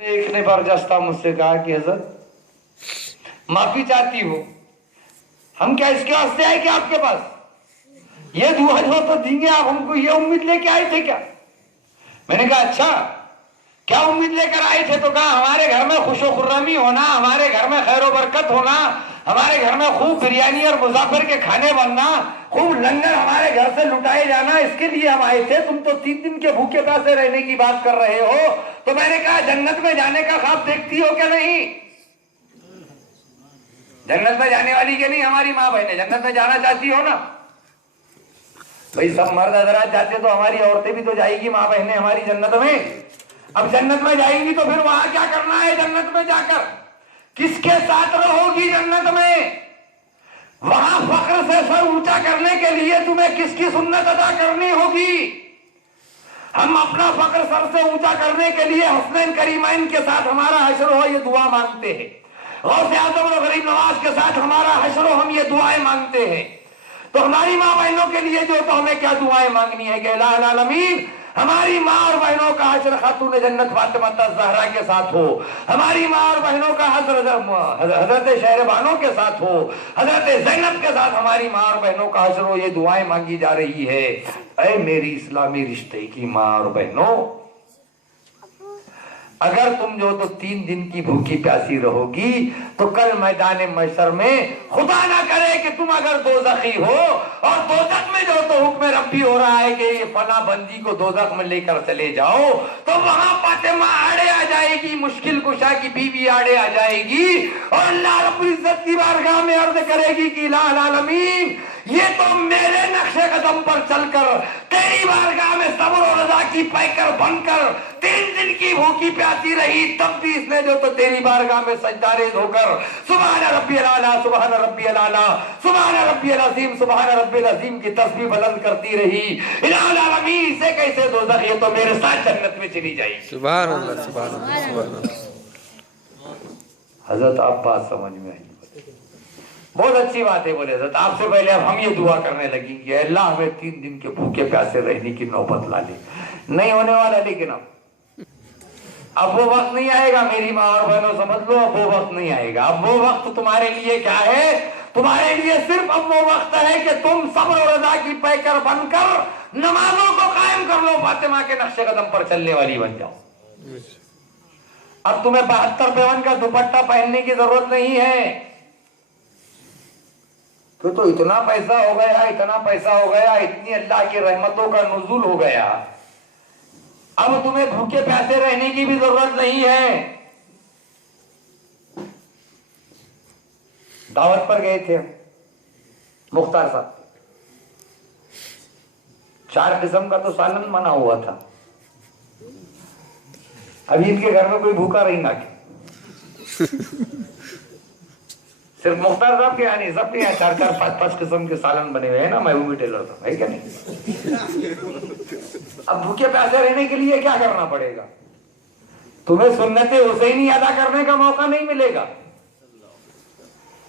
ایک نے برجستہ مجھ سے کہا کہ حضرت معافی چاہتی ہو، ہم کیا اس کے واسطے آئے کہ آپ کے پاس یہ دعا جو تو دیں گے آپ ہم کو، یہ امید لے کے آئے تھے کیا؟ میں نے کہا اچھا کیا امید لے کر آئے تھے؟ تو کہا ہمارے گھر میں خوش و خرمی ہونا، ہمارے گھر میں خیر و برکت ہونا، ہمارے گھر میں خوب بریانی اور مظفر کے کھانے بننا، خوب لنگر ہمارے گھر سے لٹائے جانا، اس کے لیے ہم آئے تھے۔ تم تو 3 دن کے بھوکے پیاسے رہنے کی بات کر رہے ہو۔ تو میں نے کہا جنت میں جانے کا خواب دیکھتی ہو کیا؟ نہیں، جنت میں جانے والی کے نہیں ہماری ماں بہنیں، جنت میں جانا چاہتی ہو نا؟ بھئی سب مرد حضرات جاتے تو ہماری عورتیں بھی تو جائے گی، ماں بہنیں ہماری جنت میں۔ اب جنت میں جائیں گی تو پھر وہاں کیا کرنا ہے؟ جنت میں جا کر کس کے ساتھ رہو گی جنت میں؟ وہاں فخر سے سر اونچا کرنے کے لیے تمہیں کس کی سنت ادا کرنی ہوگی؟ ہم اپنا فخر سر سے اونچا کرنے کے لیے حسنین کریمین کے ساتھ ہمارا حشر ہو یہ دعا مانگتے ہیں، غوث اعظم اور غریب نواز کے ساتھ ہمارا حشر ہو ہم یہ دعائیں مانگتے ہیں۔ تو ہماری ماں بہنوں کے لیے جو تو ہمیں کیا دعائیں مانگنی ہے کہ الہ العالمین ہماری ماں اور بہنوں کا حشر خاتون جنت فاطمہ الزہرا کے ساتھ ہو، ہماری ماں اور بہنوں کا حضرت شہر بانو کے ساتھ ہو، حضرت زینب کے ساتھ ہماری ماں اور بہنوں کا حشر ہو، یہ دعائیں مانگی جا رہی ہے۔ اے میری اسلامی رشتے کی ماں اور بہنوں، اگر تم جو تو 3 دن کی بھوکی پیاسی رہو گی تو کل میدان محشر میں خدا نہ کرے کہ تم اگر دوزخی ہو اور دوزخ میں جو تو حکم ربی ہو رہا ہے کہ یہ فلاں بندی کو دوزخ میں لے کر چلے جاؤ، تو وہاں فاطمہ آڑے آ جائے گی، مشکل کشا کی بیوی آڑے آ جائے گی اور اللہ رب العزت کی بارگاہ میں عرض کرے گی کہ الہ العالمین یہ تو میرے نقش قدم پر چل کر تیری بارگاہ میں صبر و رضا کی پیکر بن کر 3 دن کی بھوکی پیاسی رہی، تب بھی اس نے جو تو تیری بارگاہ میں سجداریز ہو کر سبحان ربی العالی سبحان ربی العالی سبحان ربی العظیم سبحان ربی العظیم کی تسبیح بلند کرتی رہی۔ الہ العالمین اسے کیسے دوزخ، یہ تو میرے ساتھ جنت میں چلی جائے گی۔ سبحان اللہ سبحان اللہ سبحان اللہ۔ حضرت آپ بات سمجھ میں آئی؟ بہت اچھی بات ہے بولے حضرت، آپ سے پہلے اب ہم یہ دعا کرنے لگیں گے اللہ ہمیں 3 دن کے بھوکے پیاسے رہنے کی نوبت لا لے۔ نہیں ہونے والا، لیکن اب وہ وقت نہیں آئے گا میری ماں اور بہنوں، سمجھ لو اب وہ وقت نہیں آئے گا۔ اب وہ وقت تمہارے لیے کیا ہے؟ تمہارے لیے صرف اب وہ وقت ہے کہ تم صبر و رضا کی پیکر بن کر نمازوں کو قائم کر لو، فاطمہ کے نقش قدم پر چلنے والی بن جاؤ۔ اب تمہیں 72 کا دوپٹہ پہننے کی ضرورت نہیں ہے، تو اتنا پیسہ ہو گیا، اتنا پیسہ ہو گیا، اتنی اللہ کی رحمتوں کا نزول ہو گیا، اب تمہیں بھوکے پیاسے رہنے کی بھی ضرورت نہیں ہے۔ دعوت پر گئے تھے مختار صاحب، 4 قسم کا تو سالن بنا ہوا تھا، ابھی ان کے گھر میں کوئی بھوکا رہی نہ کہ صرف مختار صاحب کے یہاں نہیں، سب کے یہاں 4 5 قسم کے سالن بنے ہوئے ہیں نا، محبوبی ٹیلر صاحب ہے کیا نہیں؟ اب بھوکے پیاسے رہنے کے لیے کیا کرنا پڑے گا؟ تمہیں سنت حسینی ادا کرنے کا موقع نہیں ملے گا،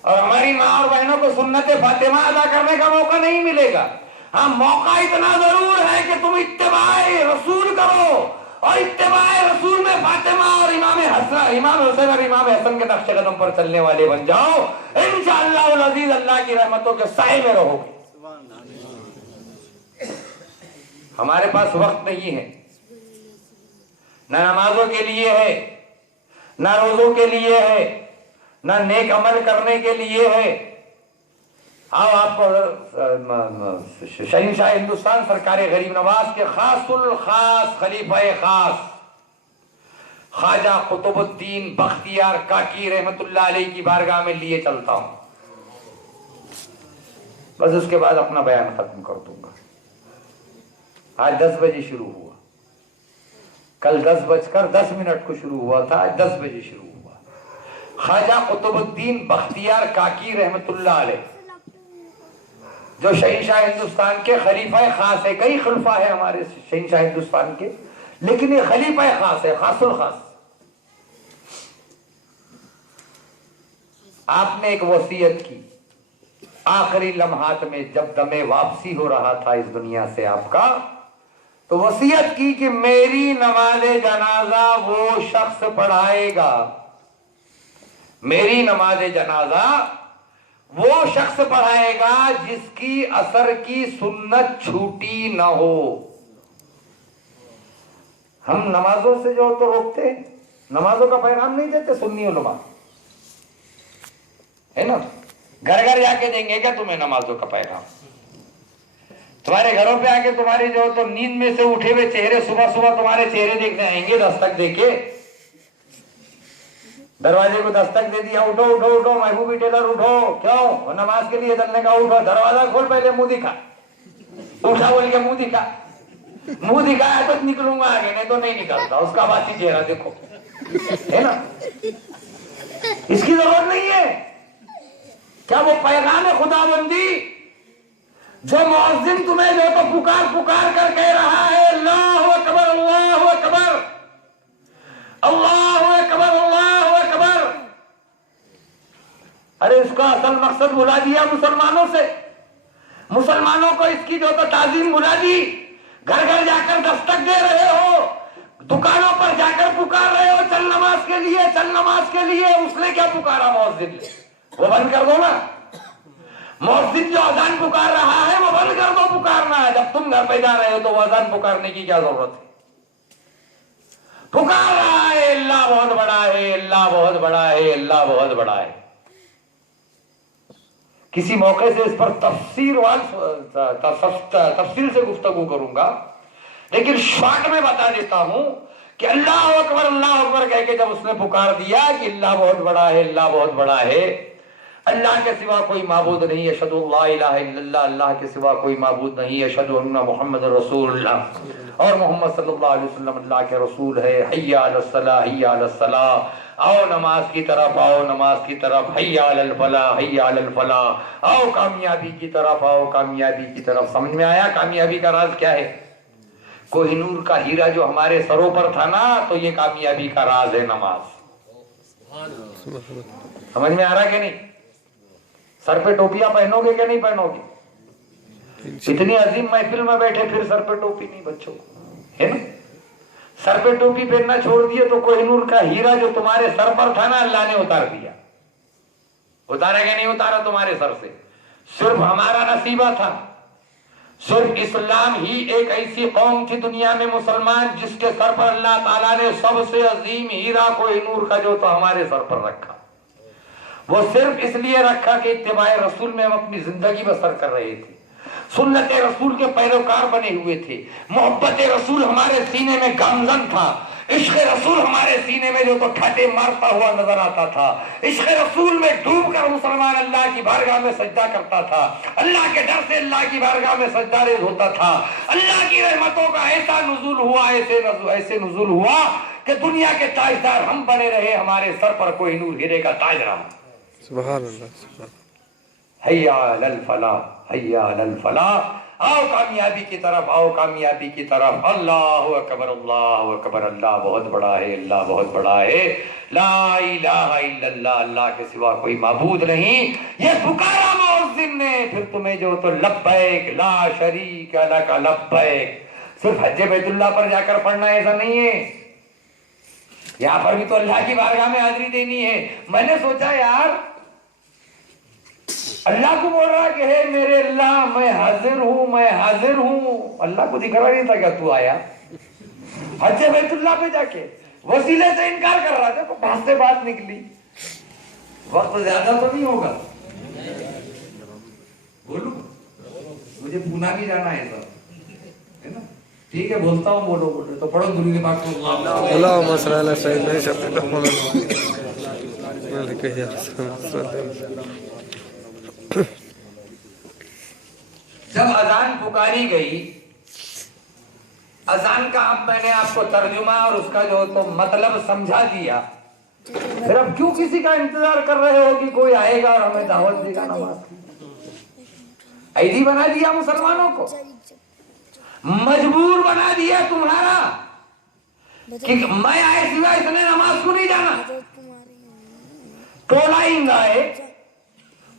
اور ہماری ماں اور بہنوں کو سنت فاطمہ ادا کرنے کا موقع نہیں ملے گا۔ ہاں موقع اتنا ضرور ہے کہ تم اتباع رسول کرو، اور اتباع رسول میں فاطمہ اور امام حسین اور امام حسن کے نقش قدم پر چلنے والے بن جاؤ، انشاءاللہ العزیز اللہ کی رحمتوں کے سائے میں رہو گے۔ ہمارے پاس وقت نہیں ہے، نہ نمازوں کے لیے ہے، نہ روزوں کے لیے ہے، نہ نیک عمل کرنے کے لیے ہے۔ آپ کو شہنشاہ ہندوستان سرکار غریب نواز کے خاص الخاص خلیفہ خاص خواجہ قطب الدین بختیار کاکی رحمت اللہ علیہ کی بارگاہ میں لیے چلتا ہوں، بس اس کے بعد اپنا بیان ختم کر دوں گا۔ آج 10 بجے شروع ہوا، کل 10:10 کو شروع ہوا تھا، آج 10 بجے شروع ہوا۔ خواجہ قطب الدین بختیار کاکی رحمت اللہ علیہ جو شہنشاہ ہندوستان کے خلیفہ خاص ہے، کئی خلفاء ہیں ہمارے شہنشاہ ہندوستان کے، لیکن یہ خلیفہ خاص ہے، خاص الخاص۔ آپ نے ایک وصیت کی آخری لمحات میں، جب دم واپسی ہو رہا تھا اس دنیا سے آپ کا، تو وصیت کی کہ میری نماز جنازہ وہ شخص پڑھائے گا، میری نماز جنازہ وہ شخص پڑھائے گا جس کی عصر کی سنت چھوٹی نہ ہو۔ ہم نمازوں سے جو تو روکتے ہیں، نمازوں کا پیغام نہیں دیتے سنی علماء، ہے نا؟ گھر گھر جا کے دیں گے کیا تمہیں نمازوں کا پیغام؟ تمہارے گھروں پہ آ کے تمہاری جو تو نیند میں سے اٹھے ہوئے چہرے صبح صبح تمہارے چہرے دیکھنے آئیں گے، دستک دے کے، دروازے کو دستک دے دیا، اٹھو اٹھو اٹھو محبوبی ٹیلر اٹھو، کیوں نماز کے لیے چلنے کا؟ اٹھو، دروازہ کھول، پہلے منہ دکھا، اٹھا بول کے منہ دکھا، منہ دکھایا تو نکلوں گا آگے، نہیں تو نہیں نکلتا، اس کا باتی چہرہ دیکھو، ہے نا؟ اس کی ضرورت نہیں ہے۔ کیا وہ پیغام خدا بندی جو مؤذن تمہیں جو تو پکار پکار کر کہہ رہا ہے اللہ اکبر اللہ اکبر اللہ اکبر اللہ اکبر، ارے اس کا اصل مقصد بھلا دیا مسلمانوں سے، مسلمانوں کو اس کی جو تو تعظیم بھلا دی، گھر گھر جا کر دستک دے رہے ہو، دکانوں پر جا کر پکار رہے ہو چل نماز کے لیے چل نماز کے لیے۔ اس نے کیا پکارا مؤذن نے؟ وہ بند کر دو نا، مؤذن جو اذان پکار رہا ہے وہ بند کر دو پکارنا ہے، جب تم گھر پہ جا رہے ہو تو وہ اذان پکارنے کی کیا ضرورت ہے؟ پکار رہا ہے اللہ بہت بڑا ہے، اللہ بہت بڑا ہے، اللہ بہت بڑا ہے۔ کسی موقع سے اس پر تفسیر سے گفتگو کروں گا، لیکن شارٹ میں بتا دیتا ہوں کہ اللہ اکبر کہہ کے جب اس نے پکار دیا کہ اللہ بہت بڑا ہے، اللہ بہت بڑا ہے، اللہ کے سوا کوئی معبود نہیں، اشہد اللہ الہ الا اللہ، اللہ کے سوا کوئی معبود نہیں، اشہد ان محمد رسول اللہ، اور محمد صلی اللہ علیہ وسلم اللہ کے رسول ہے، حی علی الصلاۃ حی علی الصلاۃ، آؤ نماز کی طرف، آؤ نماز کی طرف، حی علی الفلاح حی علی الفلاح، آؤ کامیابی کی طرف، آؤ کامیابی کی طرف۔ سمجھ میں آیا کامیابی کا راز کیا ہے؟ کوہ نور کا ہیرا جو ہمارے سروں پر تھا نا، تو یہ کامیابی کا راز ہے نماز۔ سمجھ میں آ رہا کہ نہیں؟ سر پہ ٹوپیاں پہنو گے کہ نہیں پہنو گے؟ اتنی عظیم محفل میں بیٹھے پھر سر پہ ٹوپی نہیں بچوں کو، ہے نا؟ سر پہ ٹوپی پہننا چھوڑ دیے تو کوہ نور کا ہیرا جو تمہارے سر پر تھا نا، اللہ نے اتار دیا۔ اتارا کہ نہیں اتارا تمہارے سر سے؟ صرف ہمارا نصیبہ تھا، صرف اسلام ہی ایک ایسی قوم تھی دنیا میں مسلمان جس کے سر پر اللہ تعالیٰ نے سب سے عظیم ہیرا کوہ نور کا جو تو ہمارے سر پر رکھا۔ وہ صرف اس لیے رکھا کہ اتباع رسول میں ہم اپنی زندگی بسر کر رہے تھے، سنت رسول کے پیروکار بنے ہوئے تھے، محبت رسول ہمارے سینے میں گامزن تھا، عشق رسول ہمارے سینے میں جو تو ٹھاٹے مارتا ہوا نظر آتا تھا، عشق رسول میں ڈوب کر مسلمان اللہ کی بارگاہ میں سجدہ کرتا تھا، اللہ کے ڈر سے اللہ کی بارگاہ میں سجدہ ریز ہوتا تھا۔ اللہ کی رحمتوں کا ایسا نزول ہوا، ایسے نزول ہوا کہ دنیا کے تاجدار ہم بنے رہے، ہمارے سر پر کوہ نور ہیرے کا تاج رہا۔ سبحان اللہ سبحان اللہ۔ حی علی الفلاح حی علی الفلاح، آؤ کامیابی کی طرف، آؤ کامیابی کی طرف۔ اللہ اکبر اللہ اکبر، اللہ بہت بڑا ہے، اللہ بہت بڑا ہے، لا الہ الا اللہ، اللہ کے سوا کوئی معبود نہیں۔ یہ پکارا مؤذن نے، پھر تمہیں جو تو لبیک لا شریک لک لبیک، صرف حج بیت اللہ پر جا کر پڑھنا ایسا نہیں ہے، یہاں پر بھی تو اللہ کی بارگاہ میں حاضری دینی ہے۔ میں نے سوچا یار اللہ کو بول رہا کہ ہے میرے اللہ میں حاضر ہوں، میں حاضر ہوں، اللہ کو دکھ رہا نہیں تھا کیا تو آیا حج بیت اللہ پہ جا کے وسیلے سے انکار کر رہا تھا؟ تو بات سے بات نکلی، وقت زیادہ تو نہیں ہوگا، بولو مجھے پونا بھی جانا ہے سر، ہے نا؟ ٹھیک ہے بولتا ہوں، بولو بولو تو پڑھو درود پاک کو۔ اللهم صل على سيدنا محمد مالك يا رسول۔ جب اذان پکاری گئی، اذان کا اب میں نے آپ کو ترجمہ اور اس کا جو تو مطلب سمجھا دیا، پھر اب کیوں کسی کا انتظار کر رہے ہو کہ کوئی آئے گا اور ہمیں دعوت دے گا نماز کی؟ عیدی بنا دیا مسلمانوں کو، مجبور بنا دیا تمہارا کہ میں آئے سوائے اس نے نماز کو نہیں جانا۔ ٹولہ ہنگائے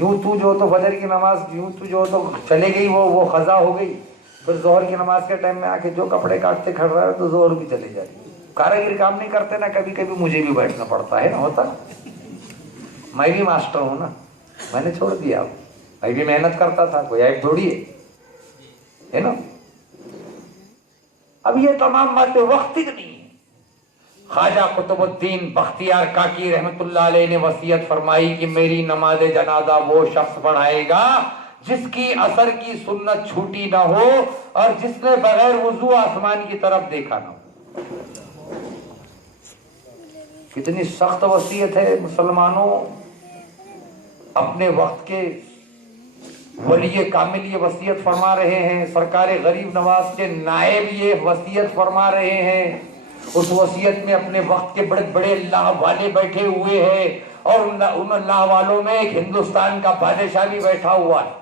یوں تو جو تو فجر کی نماز یوں تو جو تو چلے گئی وہ قضا ہو گئی، پھر ظہر کی نماز کے ٹائم میں آ کے جو کپڑے کاٹتے کھڑ رہا ہے تو ظہر بھی چلے جا رہی ہے۔ کاراگر کام نہیں کرتے نا، کبھی کبھی مجھے بھی بیٹھنا پڑتا ہے نا، ہوتا نا، میں بھی ماسٹر ہوں نا، میں نے چھوڑ دیا، میں بھی محنت کرتا تھا، کوئی عیب تھوڑی ہے نا۔ اب یہ تمام باتیں وقت کی نہیں ہے۔ خواجہ قطب الدین بختیار کاکی رحمت اللہ علیہ نے وصیت فرمائی کہ میری نماز جنازہ وہ شخص پڑھائے گا جس کی اثر کی سنت چھوٹی نہ ہو اور جس نے بغیر وضو آسمان کی طرف دیکھا نہ ہو۔ کتنی سخت وصیت ہے مسلمانوں، اپنے وقت کے ولی کامل یہ وصیت فرما رہے ہیں، سرکار غریب نواز کے نائب یہ وصیت فرما رہے ہیں۔ اس وصیت میں اپنے وقت کے بڑے بڑے اللہ والے بیٹھے ہوئے ہیں، اور ان اللہ والوں میں ایک ہندوستان کا بادشاہ بھی بیٹھا ہوا ہے۔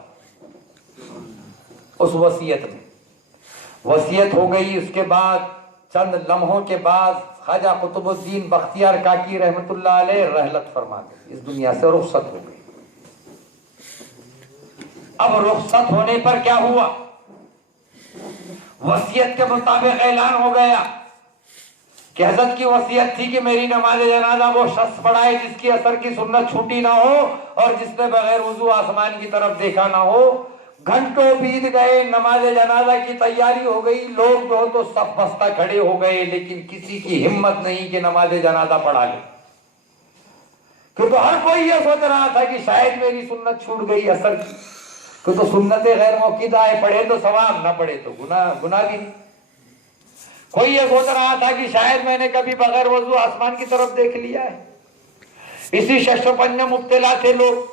اس وصیت میں وصیت ہو گئی، اس کے بعد چند لمحوں کے بعد خواجہ قطب الدین بختیار کاکی رحمت اللہ علیہ رحلت فرما گئے، اس دنیا سے رخصت ہو گئی۔ اب رخصت ہونے پر کیا ہوا؟ وصیت کے مطابق اعلان ہو گیا کہ حضرت کی وصیت تھی کہ میری نماز جنازہ وہ شخص پڑھائے جس کی اثر کی سنت چھوٹی نہ ہو اور جس نے بغیر وضو آسمان کی طرف دیکھا نہ ہو۔ گھنٹوں بیت گئے، نماز جنازہ کی تیاری ہو گئی، لوگ جو تو سب بستہ کھڑے ہو گئے، لیکن کسی کی ہمت نہیں کہ نماز جنازہ پڑھا لے، کیونکہ ہر کوئی یہ سوچ رہا تھا کہ شاید میری سنت چھوٹ گئی اثر کی، کہ تو سنت غیر موقعہ ہے، پڑھے تو ثواب، نہ پڑھے تو گناہ بھی نہیں۔ کوئی یہ سوچ رہا تھا کہ شاید میں نے کبھی بغیر وضو آسمان کی طرف دیکھ لیا ہے۔ اسی شش و پنج میں مبتلا تھے لوگ۔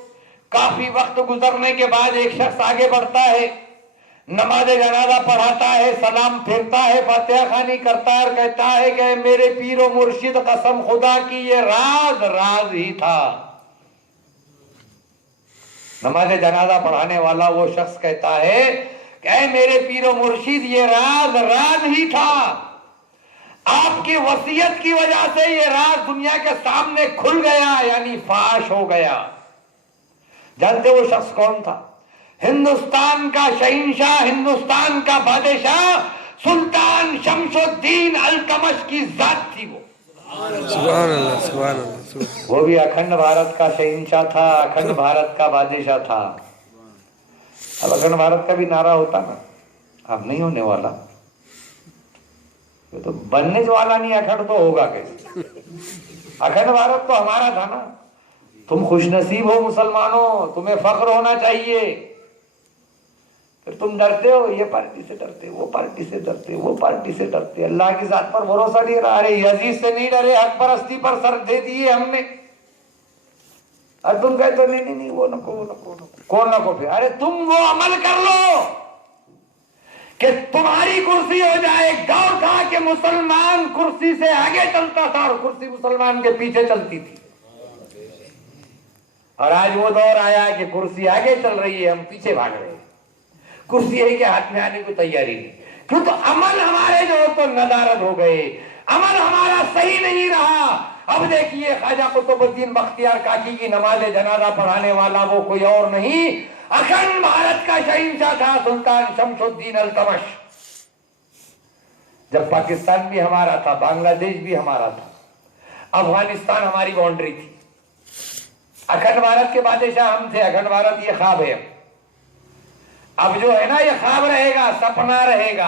کافی وقت گزرنے کے بعد ایک شخص آگے بڑھتا ہے، نماز جنازہ پڑھاتا ہے، سلام پھیرتا ہے، فاتحہ خوانی کرتا ہے اور کہتا ہے کہ میرے پیر و مرشد، قسم خدا کی یہ راز ہی تھا۔ نماز جنازہ پڑھانے والا وہ شخص کہتا ہے کہ اے میرے پیر و مرشد یہ راز ہی تھا، آپ کی وصیت کی وجہ سے یہ راز دنیا کے سامنے کھل گیا، یعنی فاش ہو گیا۔ جانتے وہ شخص کون تھا؟ ہندوستان کا شہنشاہ، ہندوستان کا بادشاہ سلطان شمس الدین التمش کی ذات تھی وہ۔ سبحان اللہ، سبحان اللہ۔ وہ بھی اکھنڈ بھارت کا شہنشاہ تھا، اکھنڈ بھارت کا بادشاہ تھا۔ اب اکھنڈ بھارت کا بھی نعرہ ہوتا نا، اب نہیں ہونے والا، تو بننے والا نہیں، اکھنڈ تو ہوگا کیسے؟ اکھنڈ بھارت تو ہمارا تھا نا۔ تم خوش نصیب ہو مسلمانوں، تمہیں فخر ہونا چاہیے۔ پھر تم ڈرتے ہو، یہ پارٹی سے ڈرتے، وہ پارٹی سے ڈرتے، وہ پارٹی سے ڈرتے، اللہ کی ذات پر بھروسہ نہیں رہا۔ ارے یزید سے نہیں ڈرے، حق پرستی پر سر دے دیے ہم نے، اور تم کہتے ہو نہیں وہ نہ کون نہ کو پھر۔ ارے تم وہ عمل کر لو کہ تمہاری کرسی ہو جائے۔ ایک دور تھا کہ مسلمان کرسی سے آگے چلتا تھا اور کرسی مسلمان کے پیچھے چلتی تھی، اور آج وہ دور آیا کہ کرسی آگے چل رہی ہے، ہم پیچھے بھاگ رہے ہیں۔ کرسی ہے کہ ہاتھ میں آنے کی تیاری نہیں، کیوں تو عمل ہمارے جو تو ندارت ہو گئے، عمل ہمارا صحیح نہیں رہا۔ اب دیکھیے خواجہ قطب الدین بختیار کاکی کی نماز جنازہ پڑھانے والا وہ کوئی اور نہیں، اکھنڈ بھارت کا شہنشاہ تھا سلطان شمس الدین التمش۔ جب پاکستان بھی ہمارا تھا، بنگلہ دیش بھی ہمارا تھا، افغانستان ہماری باؤنڈری تھی، اکھنڈ بھارت کے بادشاہ ہم تھے۔ اکھنڈ بھارت یہ خواب ہے، اب جو ہے نا یہ خواب رہے گا، سپنا رہے گا،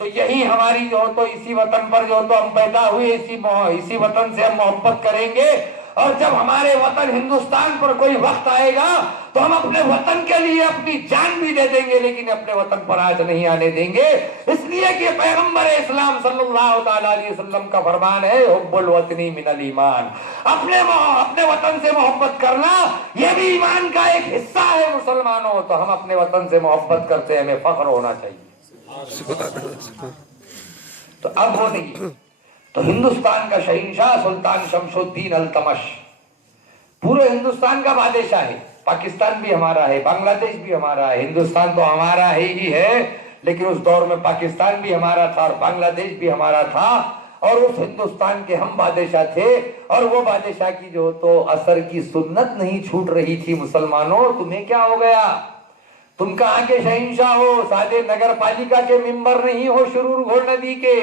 تو یہی ہماری جو تو اسی وطن پر جو تو ہم پیدا ہوئے اسی وطن سے ہم محبت کریں گے، اور جب ہمارے وطن ہندوستان پر کوئی وقت آئے گا تو ہم اپنے وطن کے لیے اپنی جان بھی دے دیں گے، لیکن اپنے وطن پر آج نہیں آنے دیں گے، اس لیے کہ پیغمبر اسلام صلی اللہ تعالی علیہ وسلم کا فرمان ہے حب الوطنی من الایمان، اپنے وطن سے محبت کرنا یہ بھی ایمان کا ایک حصہ ہے مسلمانوں۔ تو ہم اپنے وطن سے محبت کرتے ہیں، ہمیں فخر ہونا چاہیے۔ تو اب وہ نہیں، تو ہندوستان کا شہنشاہ سلطان شمس الدین التمش پورے ہندوستان کا بادشاہ ہے، پاکستان بھی ہمارا ہے، بنگلہ دیش بھی ہمارا ہے، ہندوستان تو ہمارا ہی ہے، لیکن اس دور میں پاکستان بھی ہمارا تھا اور بنگلہ دیش بھی ہمارا تھا، اور اس ہندوستان کے ہم بادشاہ تھے، اور وہ بادشاہ کی جو تو اثر کی سنت نہیں چھوٹ رہی تھی۔ مسلمانوں تمہیں کیا ہو گیا؟ تم کہاں کے شہنشاہ ہو؟ سادے نگر پالیکا کے ممبر نہیں ہو شرور گھوڑ ندی کے،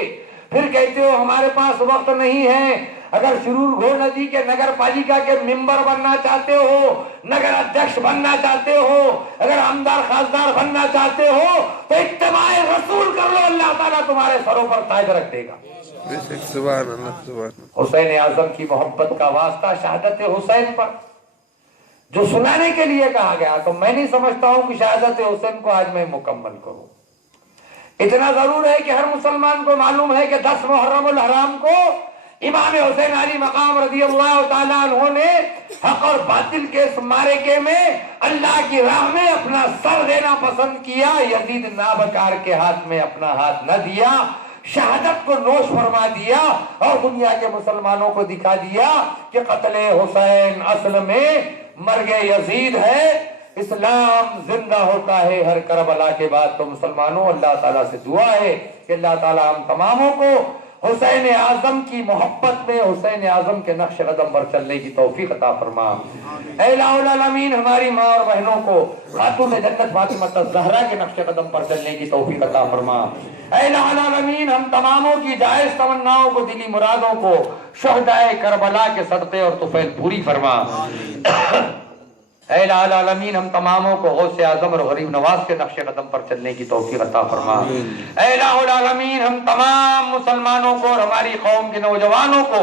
پھر کہتے ہو ہمارے پاس وقت نہیں ہے۔ اگر شرور گھوڑ ندی کے نگر پالیکا کے ممبر بننا چاہتے ہو، نگر ادھیکش بننا چاہتے ہو، اگر آمدار خاصدار بننا چاہتے ہو تو اتباع رسول کر لو، اللہ تعالیٰ تمہارے سروں پر تاج رکھ دے گا۔ سبحان اللہ، سبحان اللہ۔ حسین اعظم کی محبت کا واسطہ شہادت حسین پر جو سنانے کے لیے کہا گیا، تو میں نہیں سمجھتا ہوں کہ شہادت حسین کو آج میں مکمل کروں۔ اتنا ضرور ہے کہ ہر مسلمان کو معلوم ہے کہ 10 محرم الحرام کو امام حسین علی مقام رضی اللہ تعالیٰ عنہ نے حق اور باطل کے اس معرکے میں اللہ کی راہ میں اپنا سر دینا پسند کیا، یزید نابکار کے ہاتھ میں اپنا ہاتھ نہ دیا، شہادت کو نوش فرما دیا، اور دنیا کے مسلمانوں کو دکھا دیا کہ قتل حسین اصل میں مرگ یزید ہے، اسلام زندہ ہوتا ہے ہر کربلا کے بعد۔ تو مسلمانوں اللہ تعالیٰ سے دعا ہے کہ اللہ تعالیٰ ہم تماموں کو حسین اعظم کی محبت میں حسین اعظم کے نقش قدم پر چلنے کی توفیق عطا فرما۔ اے الہ العالمین ہماری ماں اور بہنوں کو خاتون جنت فاطمہ الزہرا کے نقش قدم پر چلنے کی توفیق عطا فرما۔ اے الہ العالمین ہم تماموں کی جائز تمناؤں کو، دلی مرادوں کو شہدائے کربلا کے صدقے اور طفیل پوری فرما۔ اے الہ العالمین ہم تماموں کو غوث اعظم اور غریب نواز کے نقش قدم پر چلنے کی توفیق عطا فرما۔ اے الہ العالمین ہم تمام مسلمانوں کو اور ہماری قوم کے نوجوانوں کو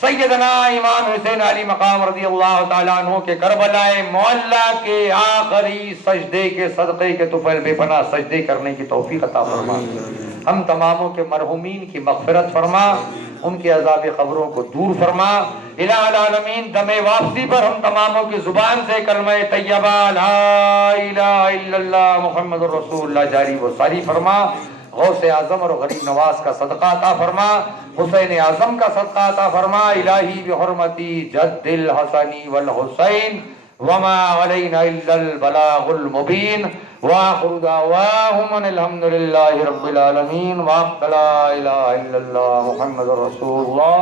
سیدنا امام حسین علی مقام رضی اللہ تعالیٰ عنہ کے کربلا معلی کے آخری سجدے کے صدقے کے طفیل بے پناہ سجدے کرنے کی توفیق عطا فرما۔ ہم تماموں کے مرحومین کی مغفرت فرما، ان کے عذاب قبروں کو دور فرما۔ الہ العالمین دم واپسی پر ہم تماموں کی زبان سے کلمہ طیبہ لا الہ الا اللہ محمد الرسول اللہ جاری و ساری فرما۔ غوث اعظم اور غریب نواز کا صدقہ عطا فرما، حسین اعظم کا صدقہ عطا فرما۔ الہی بحرمتی جد الحسن والحسین وما علینا الا البلاغ المبین، وآخر دعواہم ان الحمدللہ رب العالمین، وآخر لا الہ الا اللہ محمد رسول اللہ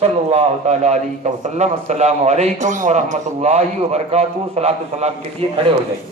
صلی اللہ تعالی علیہ وسلم۔ السلام علیکم ورحمۃ اللہ وبرکاتہ۔ صلاۃ و سلام کے لیے کھڑے ہو جائیے۔